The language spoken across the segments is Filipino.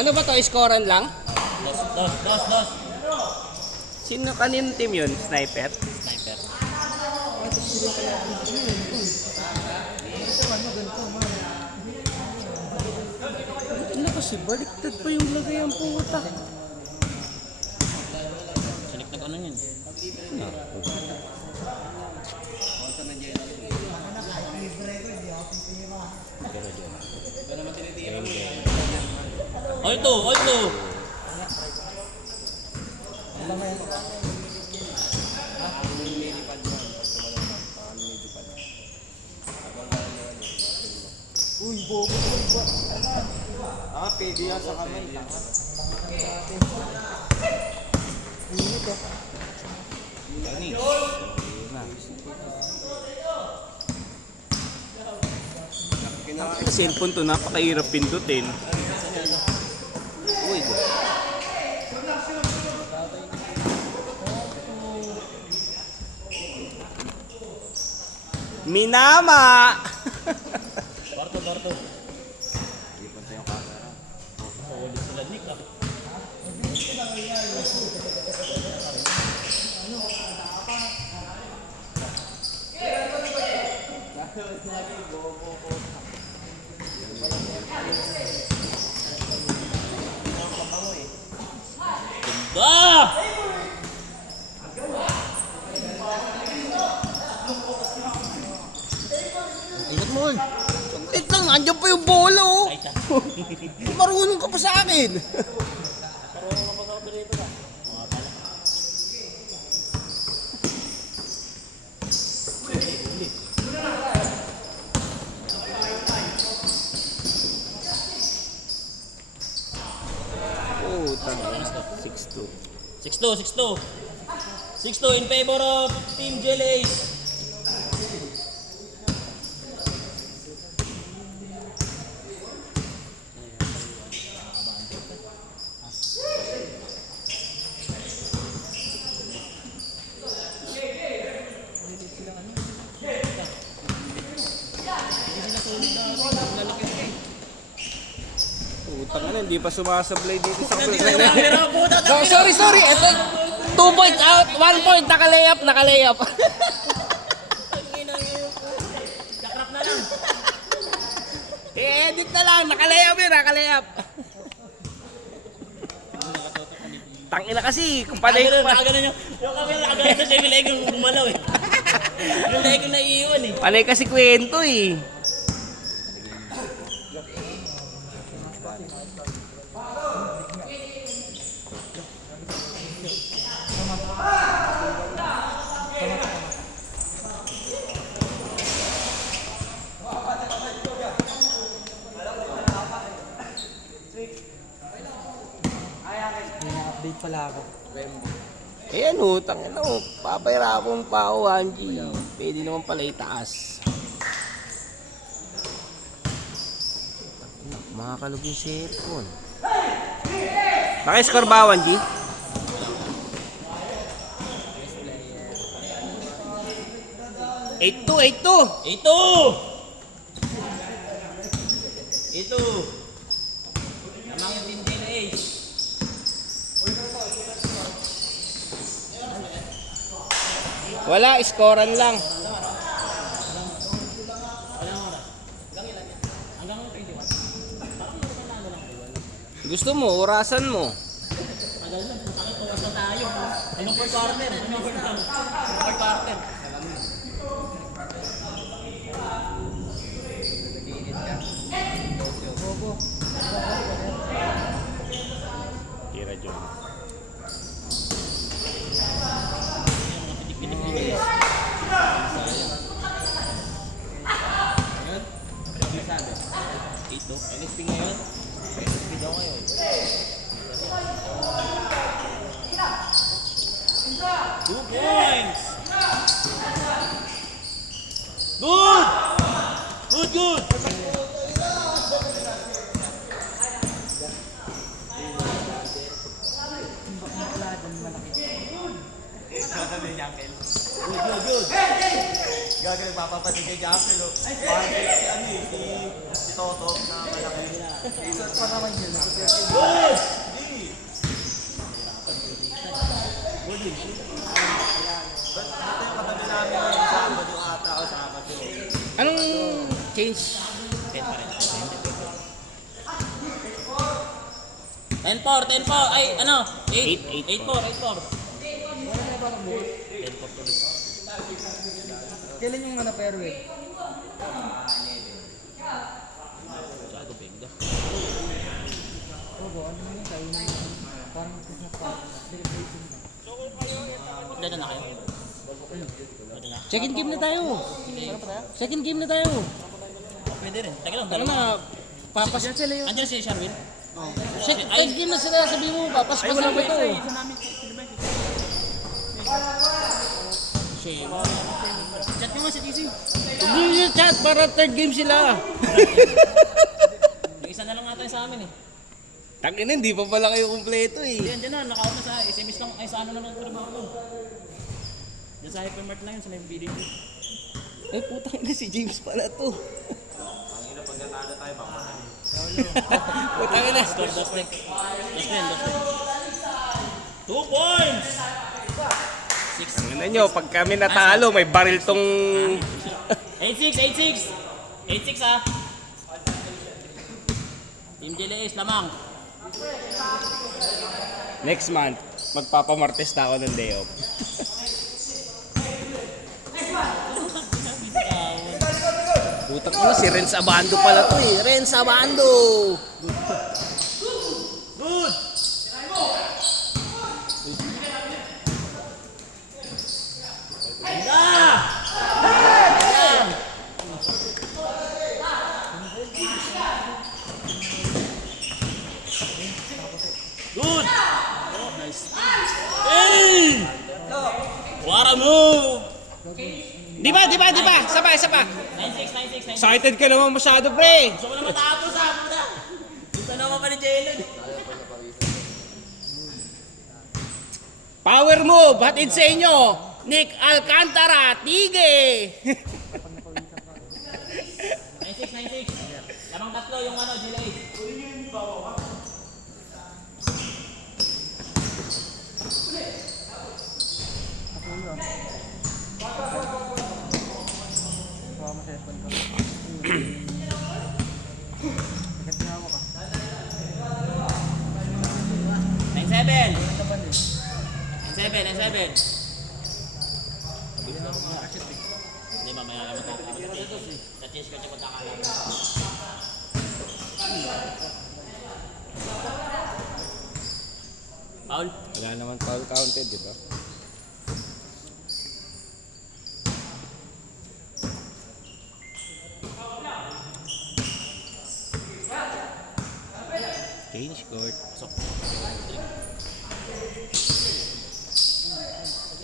Ano ba to? Scorean lang? Dos. Sino kanin team yun? Sniper? Sniper. Ano kasi baliktad pa yung lagay ang puta. Silik na ano yun? All two. Uy, bobo ba? Pwede yan sa kamay. Init ah. Cellphone to, napakahirap pindutin. Uy, Minama! Barto. Ulit sila Nick ah. Ganda! Ingat mo. Saglit lang, andyan pa yung bola oh. Ay, ta. Marunong ka pa sa akin. Parang ako sa operate ba? Mga pala. Oh, tanga. 6-2. 6-2 in favor of Team Jellies. Utang na, hindi pa sumasablay dito sa Pero Sorry. Ito, 2 points out, 1 point. Naka-layup. Jakrap na lang. I-edit na lang. Naka-layup. Tangina kasi, kung panay ko pa. Nakaganon yung camera, nakaganon sa siya, yung leg yung gumalaw eh. Yung leg yung naiiwan eh. Panay kasi kwento eh. Update pala ako. Eh ano, tangina mo, papahirapon pa ako, Angie. Pwede naman pala itaas. Makakalog yung cellphone. Naka-score ba, Angie? Ito. Namang yung Team Jellies. Wala, scorean lang. Gusto mo, orasan mo. Anong per partner? Tira John. Ito. LSP ngayon. LSP daw ngayon. 2 points! Good! Good! Gaga nagpapapatig kay Jaffel, oh. Parang si ano eh, si Toto na malaki. Isa pa naman yun. Good! Ba't yung katabi namin yung Sabado ata o Sabado? Anong change? 10 pa rin. 10-4, 10-4. Ay, ano? 8, 8-4, 8-4. 10-4 tuloy. Kailan yung ano fairway? Sago, pinga. Oo, ano naman tayo na parang celebration na. Dito na kayo. Dito na. Second game na tayo. Second game na tayo. Pwede rin. Teka lang, Ano dalawa. na, papas... Diyan sila yung... Andiyan si Sharwin? Second game na sila, sabi mo, papaspas na ba ito? Chat mo nga si TC. Hindi nyo chat para third game sila. Yung isa na lang natin sa amin eh. Tangina, hindi pa pala kayo kumpleto eh. Diyan, diyan na. Nakaon na sa SMS lang. Ay, sa ano na lang trabaho ko. Diyan sa hypermart na yun. Sa may video. Ay, putang ina, si James pala to. Putang ina. Score, dos leg. Dos men, dos men. 2 points! 6. Tangina nyo, pag kami natalo, may baril tong... 8-6, 8-6. 8-6 ah. Team JLS lamang. Next month, magpapamartes na ako ng day off. Putang ina, si Renz Abando pala to eh. Renz Abando! Good! Ganda! Good! Nice. Hey! What a move! Di ba? Isa pa. 9-6. Excited ka naman masyado, pre. Gusto mo na matapos ha? Puta! Gusto naman pa ni Jalen. Power move, hatid sa inyo. Nick Alcantara, Tige. 9-6. Lamang tatlo yung ano, JLS. Baka masaypan ka. Agad na ako ka. 9-7. 9-7. Hindi, mamaya naman tayo. Sa-change ko siya magkakalang. Paul? Wala naman foul counted, di ba? Change court. Pasok.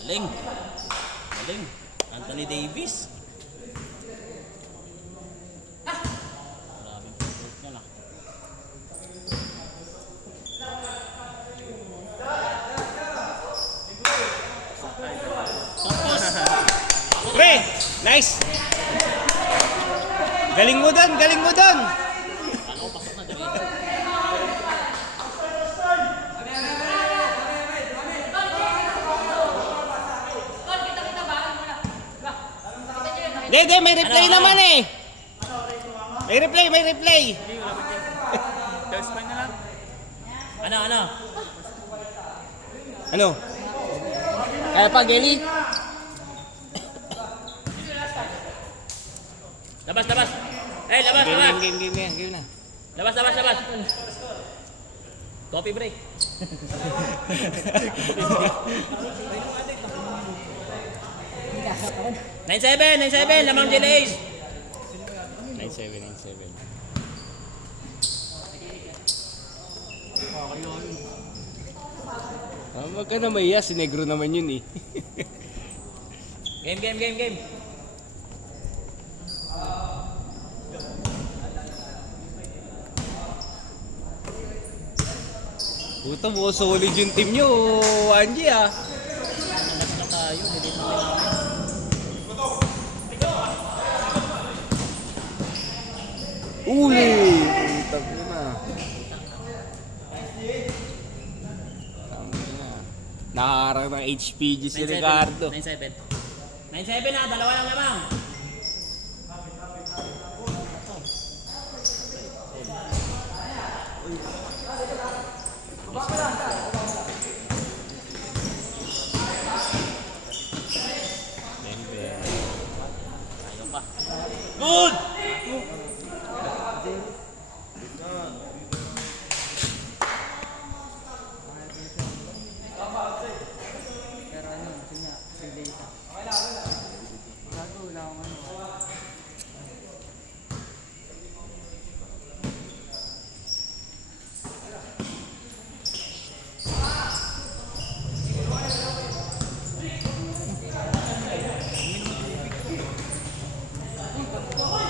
Galing. Anthony Davis. Grabe yung court niya na. Tapos. Pre, nice. Galing mo doon. Ano ko pasok na dito. Hindi, may replay naman eh. May replay. Ano? Ano? Kaya pa, Geli? Labas. Eh, labas. Game na. Labas. Coffee break. 9-7, lamang JLS. 9-7. Wag ka na maiya, si Negro naman yun eh. Game. Puta mo, solid yung team nyo, Angie ah. Nanas na tayo, delete na namin. Uli! Putang ina. Nakakarang ng HPG si Ricardo. 9-7. 9-7 na, dalawa lang lamang. Ayaw pa. Good! Pero ano, yun nga, si data. Gago, wala akong ano.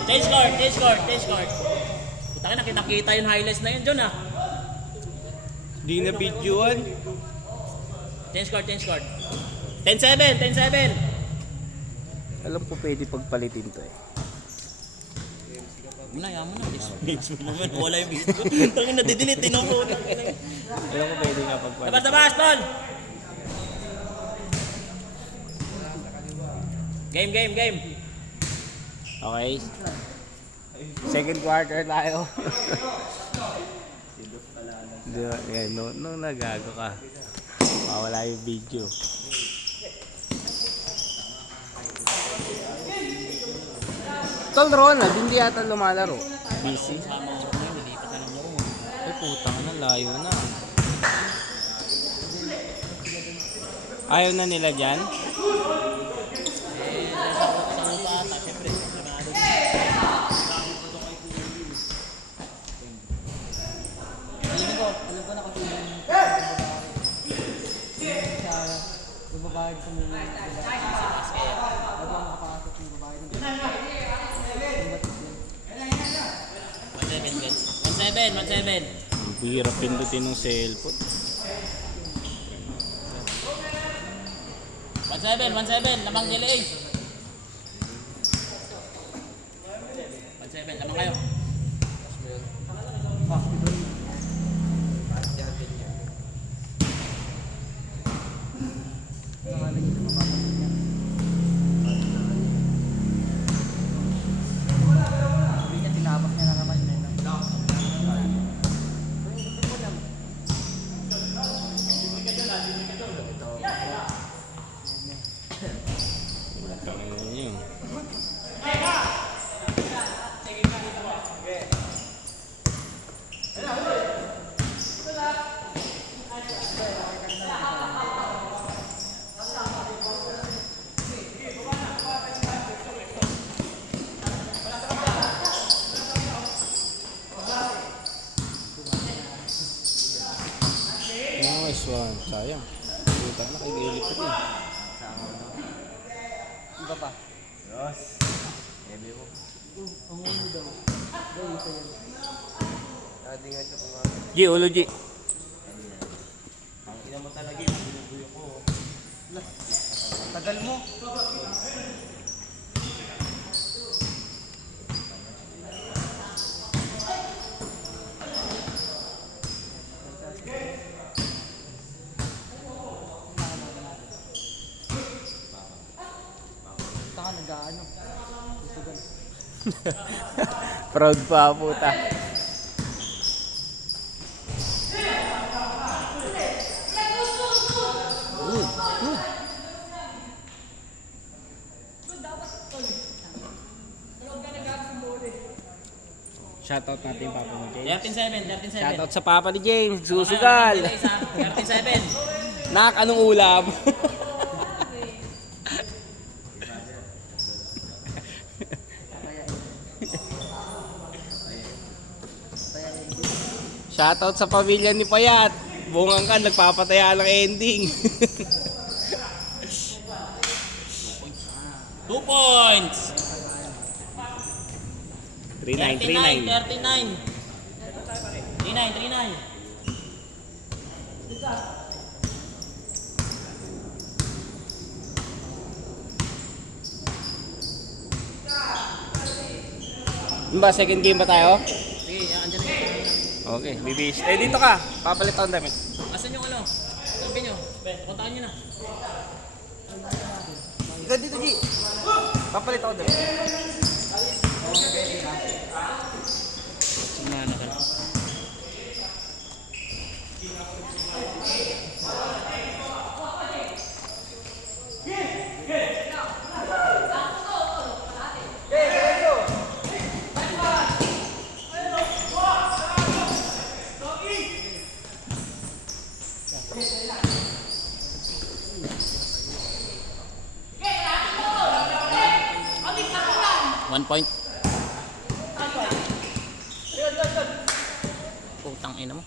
Change court. Puta ka na, kita yung highlights na yun, John ah. Di na videoan. Change court. 10-7. Alam ko pwede pagpalitin to eh. Muna, yaman na. Dismiss mo naman, wala yung video. Tangin na, didelete no mo. Alam ko pwede nga pagpalitin. Labas, Tol! Game. Okay. Second quarter tayo. Di ba? Yan, no nagago ka. Mawala yung video. Tol Ronald, hindi yata lumalaro. Busy. Ay putang na, layo na. Ayaw na nila dyan? Alam ko na kasi yung babae sa mga bago makapasok yung babae dun. 1-7. Ang hirap pindutin ng cellphone. 1-7, lamang delay. 1-7, lamang kayo. Sabi niya, tinabak niya na naman yun. Ano yun? Nice one. Sayang. Puta na kay Gilip pa din. Iba pa. Yes. Ebe mo. Ang ulo daw. Daw, isa yan. Dati nga siya pumasok. G, ulo G. Ang ina mo talaga yung binubuyo ko. Tagal mo. Taka nag-ano. Susugan. Proud pa puta. Shoutout natin Papa ni James. 13-7. Shoutout sa Papa ni James. Susugal. 13-7. Nak, anong ulam? Shoutout sa pamilya ni Payat. Bungang ka, nagpapataya ng ending. 2 points. 39. 39. 39. Yung ba, second game ba tayo? Sige, andyan na yung Okay, bibis. Eh, dito ka. Papalit ako ng damit. asan yung ano? Sabi nyo. Puntahan nyo na. Ikaw dito, G. Papalit ako ng damit. Sumana ka. One point. Putang ina mo.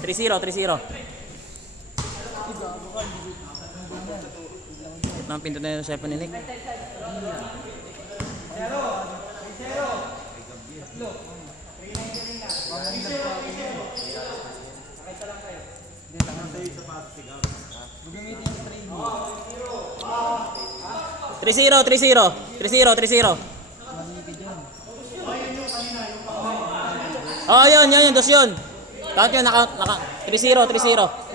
3-0, 3-0. Nang pinto na yung seven ni Nick. Gagamitin yung string. 3-0, 3-0. 3-0, 3-0. Manipid yun. Oh, yun, dos yun. Count yun, naka 3-0, 3-0.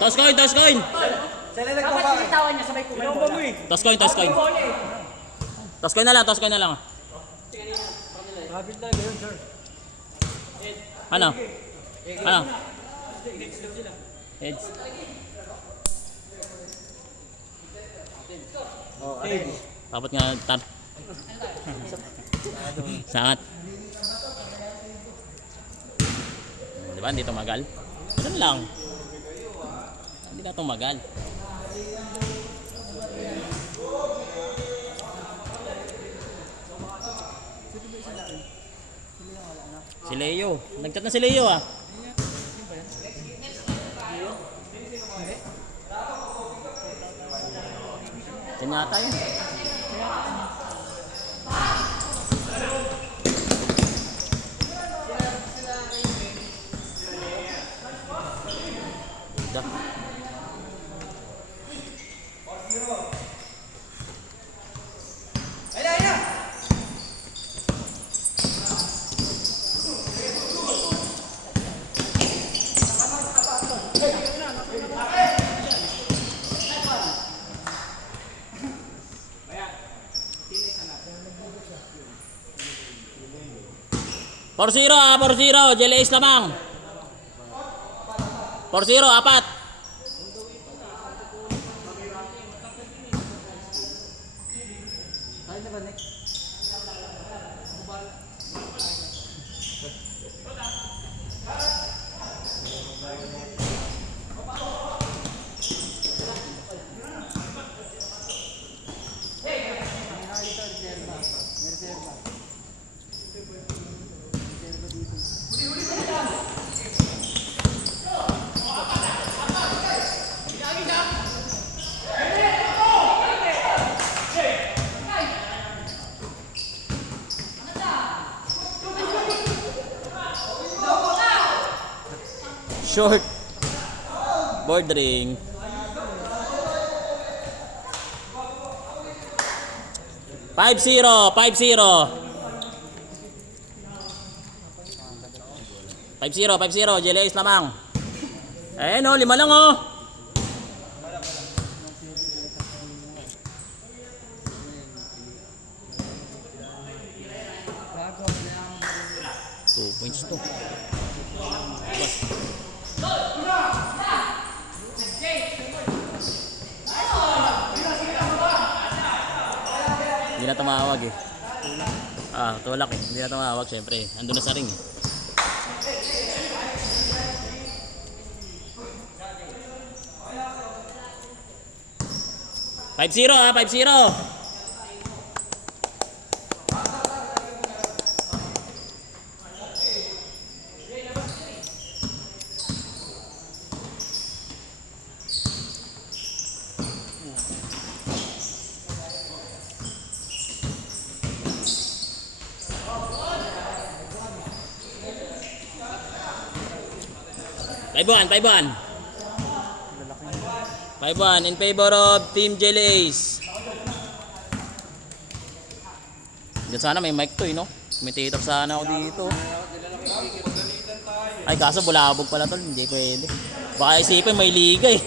Toss coin, toss coin. Dapat pinitawan niya sabay kumain bola. Toss coin, toss coin. Toss coin na lang, toss coin na lang. Kapit talaga yun, sir. Ano? Ano? Heads. Dapat nga tar. Sangat. Di ba? Hindi tumagal. Ganun lang. Hindi ka tumagal. Si Leo. Nag-chat na si Leo ah. Yan yata yun. Da. Por 0 ah, por 0. Jelays lamang. Por 0, apat. Kaya na ba, Nick? Short. Bordering. Five zero. 5-0, Jelays lamang. Eh no, 5 lang oh. Bago, 2 points to. Hindi na tumawag eh. Tulak eh. Hindi na tumawag syempre. Andun na sa ring eh. Five zero 5-0. Five one in favor of Team Jelly Ace. Diyan sana may mic to no? Commentator sana ako dito. Ay kaso bulabog pala tol, hindi pwede. Baka isipin may liga eh.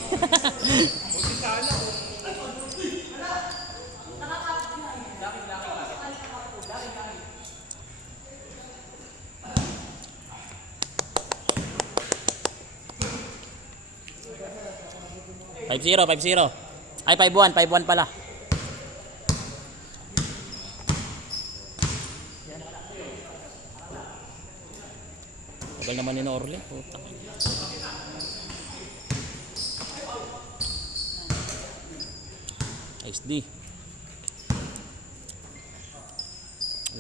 Five zero. Ay 5-1 pala. Tagal naman ni Norle. Puta. Nice D.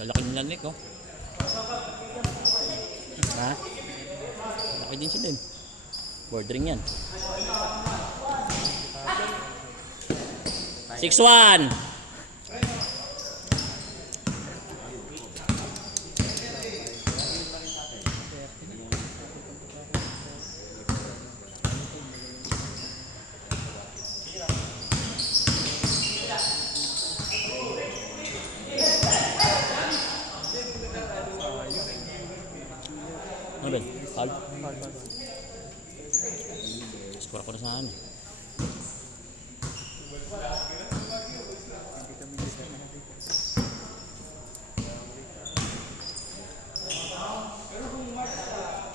Lalaki nila Nick oh. Ha? Lalaki din sila eh. Bordering yan. 6-1. Ano ba? Foul? Score ako na sana.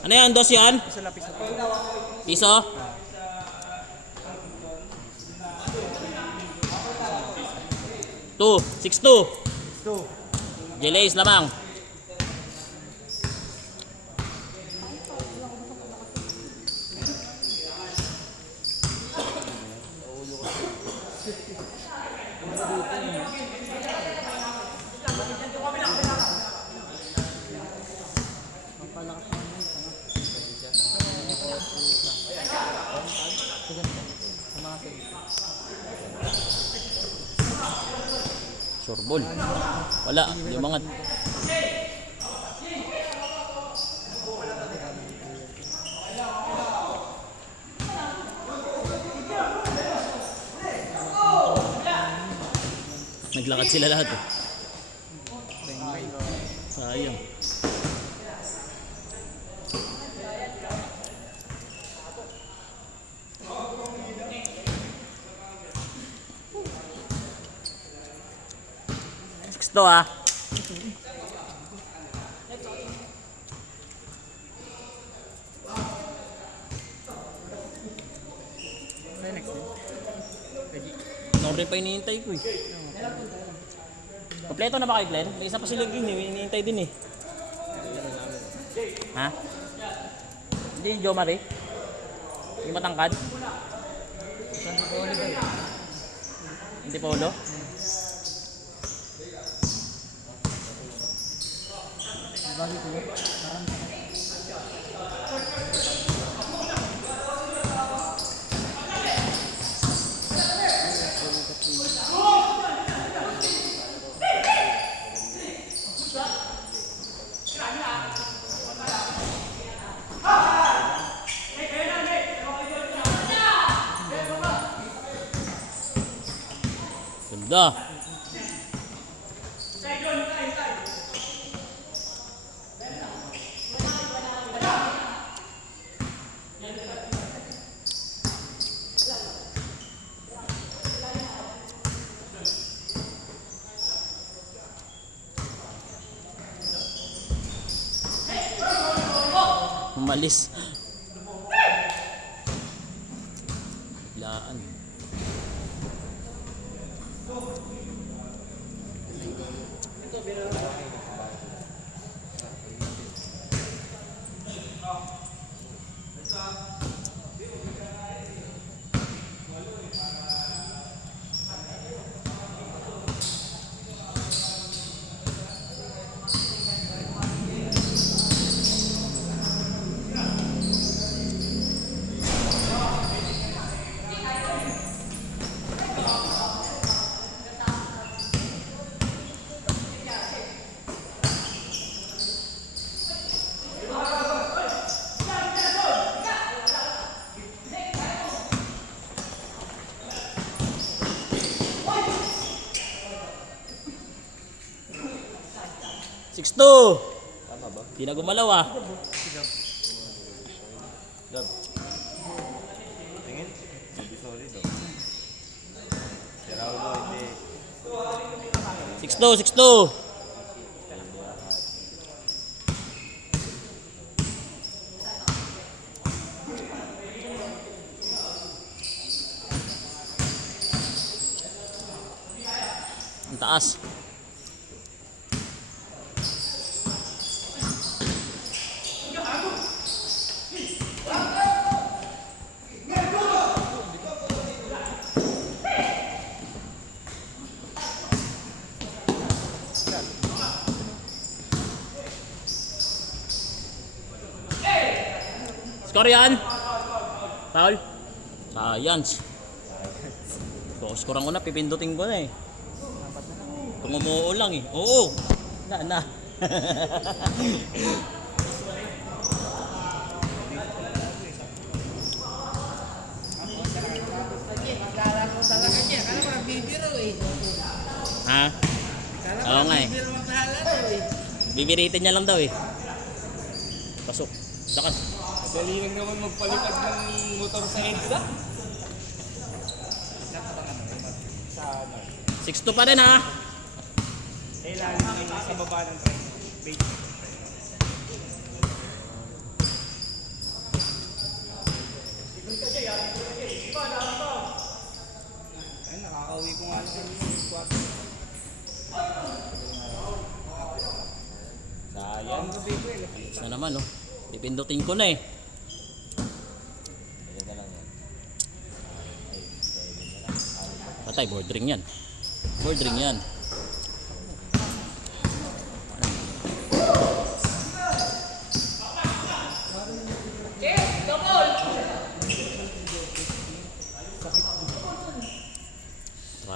Ano yan? Dos yan? Piso? Two. 6-2. Jelays lamang. Surbol. Wala, di umangat. Naglakad sila lahat eh. Sayang. Gusto ah. Norre pa hinihintay ko eh. Kompleto na ba kayo Glenn? May isa pa sila Glenn eh, hinihintay din eh. Ha? Hindi Joe Marie? Yung matangkad? Hindi Paulo? Ganda. Umalis. Biglaan. 6-2. Tama ba? Di na gumalaw ah. Gab. Tingin? Sabi sorry daw. Si Raulo hindi. 6-2, 6-2. Ang taas. Score yan. Foul. Science. So, scorean ko na, pipindutin ko na eh. Kung umuo lang eh. Oo. Na. Maglalaro talaga niya. Kala ko nagbibiro eh. Ha? Kala ko Oo nga eh. nagbibiro maglalaro eh. Bibiritin niya lang daw eh. Pasok. Dakas. Dali lang naman magpalipad ng motor sa EDSA. 6-2 pa rin ha. Kailangan sa baba ng page. Ay, nakakauwi ko nga lang yung squad. Sayang. Isa naman oh. Pipindutin ko na eh. Patay, board ring yan. Board ring yan.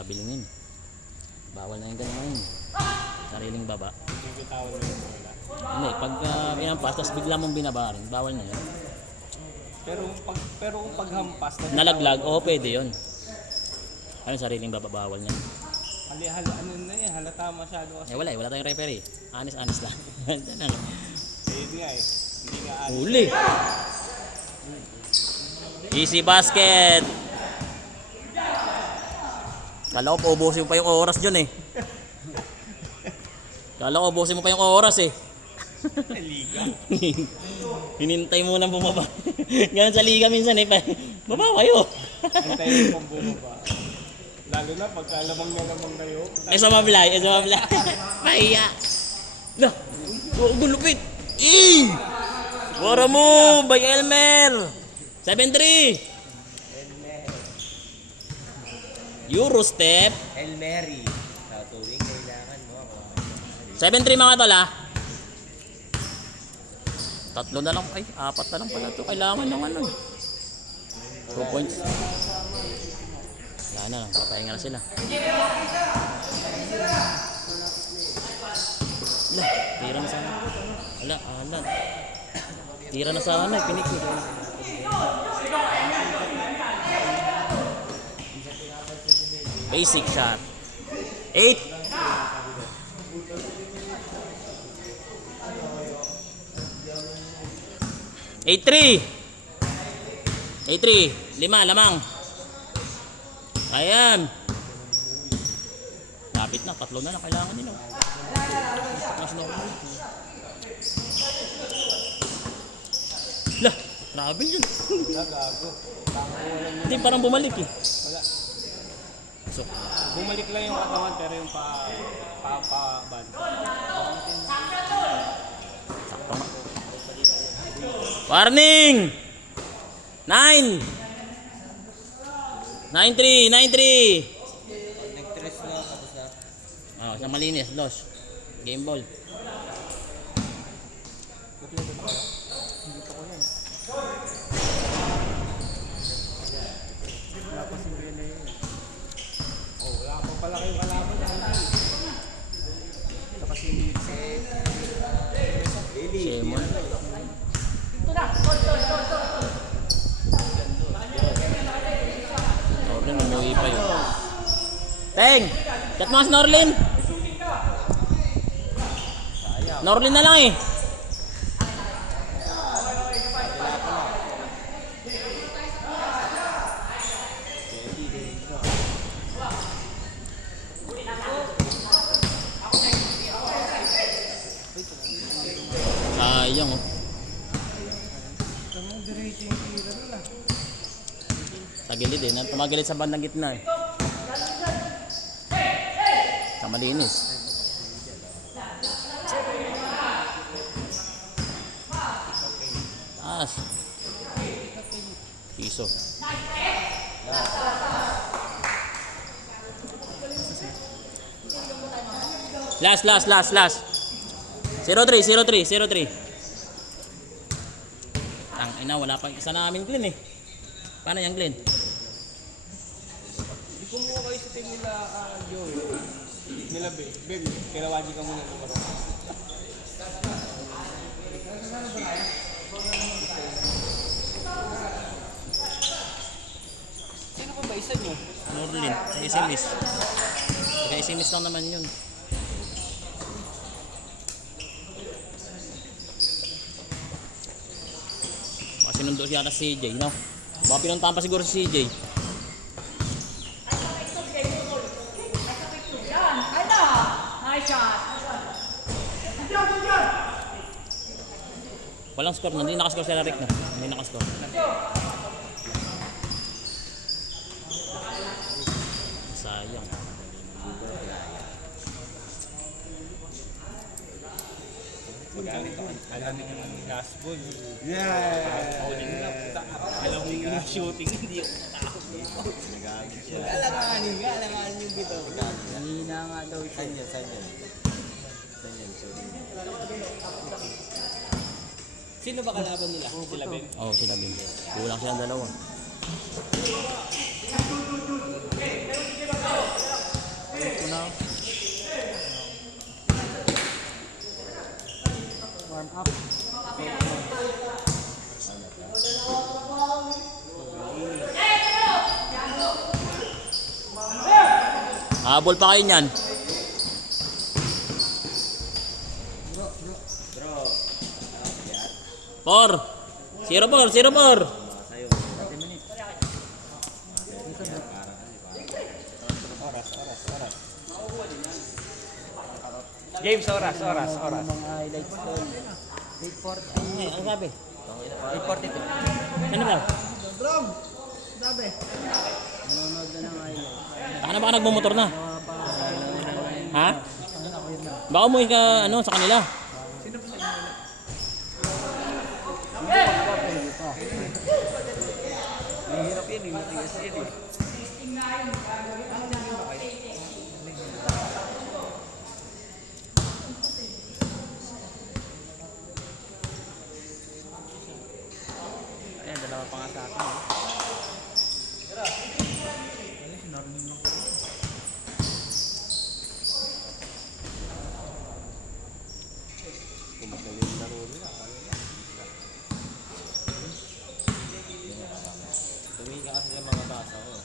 Traveling yun. Bawal na yung ganun ngayon. Sariling baba. Hindi, pag pinampas, tapos bigla mong binabarin, bawal na yun. Pero kung paghampas Nalaglag, oo pwede yun. Ano sariling baba, bawal niya. ano na eh, halata masyado kasi. Wala tayong referee. Honest lang. Ayun nga eh. Hindi nga Huli. Easy basket. Kala ko ubusin mo pa yung oras dyan eh. Kala ko ubusin mo pa yung oras eh. liga. Hinintay mo lang bumaba. Ganun sa liga minsan eh. Baba kayo. Antayin mo pang bumaba. Lalo na pagka lamang kayo. Mablay. Mahiya. Lah, gulupit. Bora mo by Elmer. 7-3. Euro step. Elmery. Sa tuwing kailangan mo ako. 7-3 mga tol ah. Tatlo na lang. Ay, apat na lang pala ito. Kailangan ng ano eh. 2 points. Wala na lang. Papahinga na sila. Ala, tira na sana. Ala. Tira na sana eh. Pinik eh. Basic shot. 8. 8-3. 8-3. 5, lamang. Ayan. Lapit na, tatlo na lang kailangan nila. Lah, grabe yun. Gago. Hindi, parang bumalik eh. Wala. So, Bumalik lang yung katawan pero yung pa-band. sakto nga. Warning! 9! 9-3! 9-3! Nag-tres na, tapos na. Oh, isang malinis, dos. Game ball. Wala pa pala kayong kalaban. Ito kasi Shemon. Norlin, umuwi pa yun. Teng! Chat mo si Norlin! sayang. Norlin na lang eh. Sayang oh. Tamang diretso yung tira nila. Tagilid eh. Tumagilid sa bandang gitna eh. Sa malinis. Taas. Piso. Last. 03. Ang ina, wala pang isa namin Glenn eh. Paano yan Glenn? Hindi ko mukha kayo sa team nila, Joey. Nila Ben, kirawaji ka muna numero. Sino pa ba isa nyo? Norlin, sa SMS. Sa SMS lang naman yun. Baka sinundo siya na si CJ, no? Baka pinuntahan pa siguro si CJ. Walang score na, hindi nakascore si Rick na. Hindi nakascore. Sayang. Alam niyo ang gasball. Yeah! Alam mo yung shooting, hindi yung tao. Alanganin yung bitaw. Kanina nga daw ito. Saan yan? Sino ba kalaban nila? Sila Ben? Oo, sila din. Kulang silang dalawa. Warm up. Habol pa kayo niyan. Por. 0-4. Games, oras. Mga highlights doon. 8:40. Ano sabi? 8:42. Ano ba? Nanonood na ng highlights. Baka na baka nagmumotor na. Ha? Ako yun na. Baka umuwi ka ano, sa kanila. Mahirap yun, matigas yun eh. Ayan, dalawa pa nga sa akin. Tumingin ka kasi sa mga basa ko.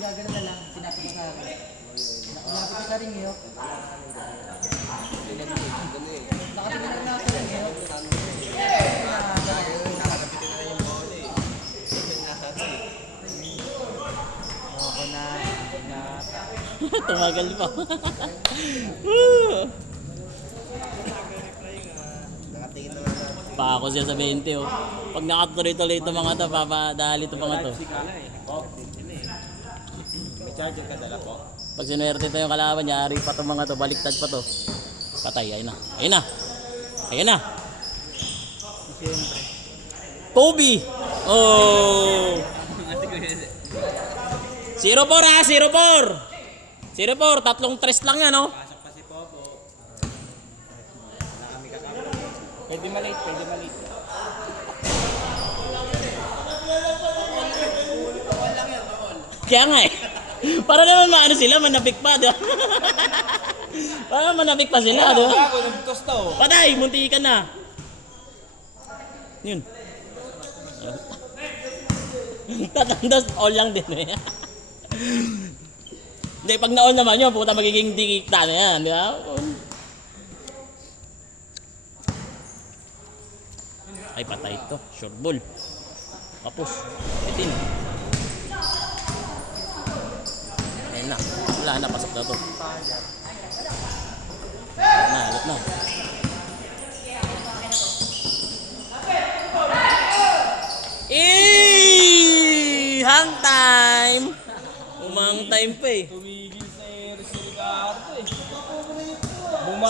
Gagano na lang. Sinapit ko sa akin. Nakapit ko sa ring yun. Nakatingin na sa ring yun. Ako na. Tumagal pa. Pa ako siya sa 20 oh. Pag nakatuloy-tuloy ito mga to, papadali ito mga to. May charger ka dala po. Pag sinuwerte ito yung kalaban, yari pa ito mga to, baliktad pa to. Patay, ayun na. Kobe! Oh! 0-4 ha, 0-4! 3 lang yan oh. Pasok pa si Popo. Wala kami kakapit. Pwede malate. Kaya nga eh. Para naman maano sila, manapik pa, di ba? Para manapik pa sila, di ba? Ako, nagtos to. Patay, munti ka na. Yun. Tatandas all lang din eh. Hindi, pag na-all naman yun, puta magiging dikita na yan, di ba? Ay, patay ito. Short ball. Kapos. Itin. Ayun na. Wala na, pasok na to. Alat na. Hang time! Umang time pa eh. Tumigil sa Eris Ricardo eh.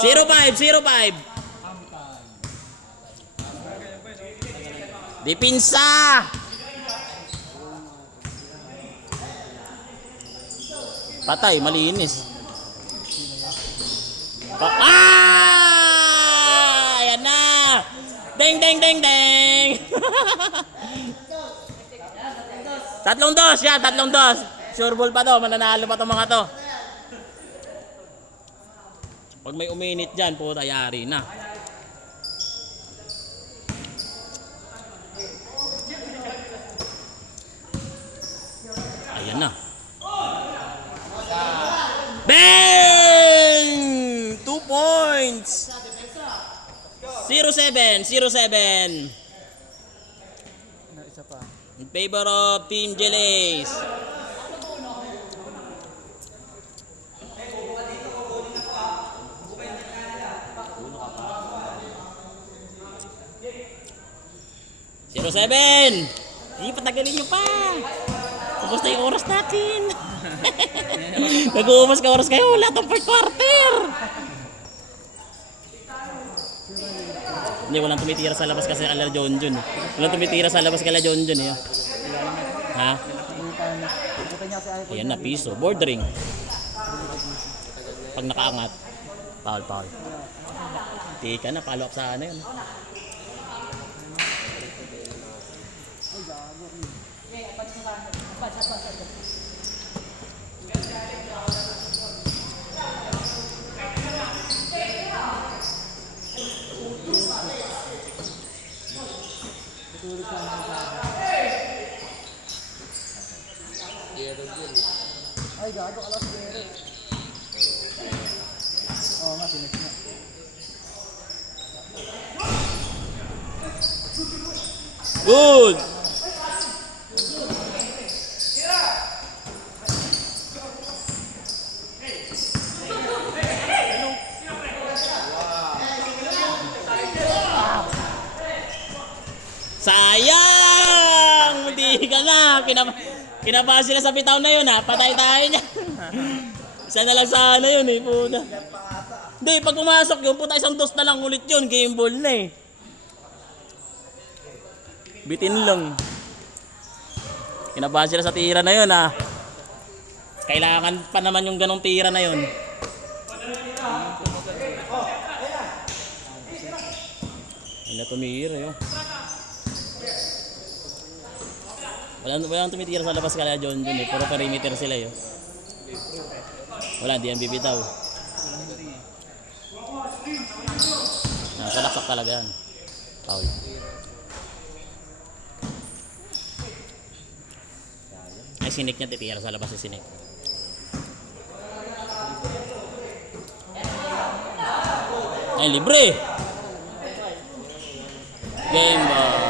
0-5, 0-5. Dipinsa! Patay, malinis. Ayan na! Deng, deng, deng, deng! 3-2 yan, 3-2. Sure ball pa to, mananalo pa to mga to. Pag may uminit dyan, puta, yari na. Ayan na. Bang! 2 points! 0-7, 0-7. Isa pa. In favor of Team Jelays. Zero 7. Hindi, patagalin nyo pa. Tapos na yung oras natin. Nag-uumas ka oras kayo. Wala itong fourth quarter. Hindi, walang tumitira sa labas kasi ala Jonjon. Walang tumitira sa labas kala Jonjon. Eh. Ha? Kita niya si Icon. Ayan na, piso. Bordering. Pag nakaangat. Foul, foul. Tika na, follow up sa ano yun. Ay, gago, alas Gero. Oo nga, sinex nga. Good! Sayang! Hindi ka na. Kinabahan sila sa bitaw na yun ha. Patay tayo niya. Isa na lang sana yun eh. Puta. Hindi, pag pumasok yun, puta isang dos na lang ulit yun. Game ball na eh. Bitin lang. Kinabahan sila sa tira na yun ha. Kailangan pa naman yung ganong tira na yun. Wala tumira yun. Walang tumitira sa labas kala John eh. Puro perimeter sila yun. Wala, hindi yan bibitaw. Salaksak talaga yan. Foul. Ay, sinik niya, titira sa labas si sinik. Ay, libre! Game ball.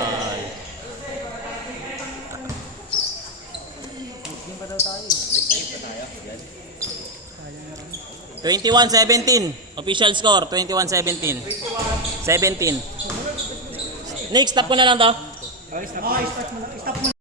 21-17. Official score, 21-17. 17. Next, stop ko na lang to. Stop mo.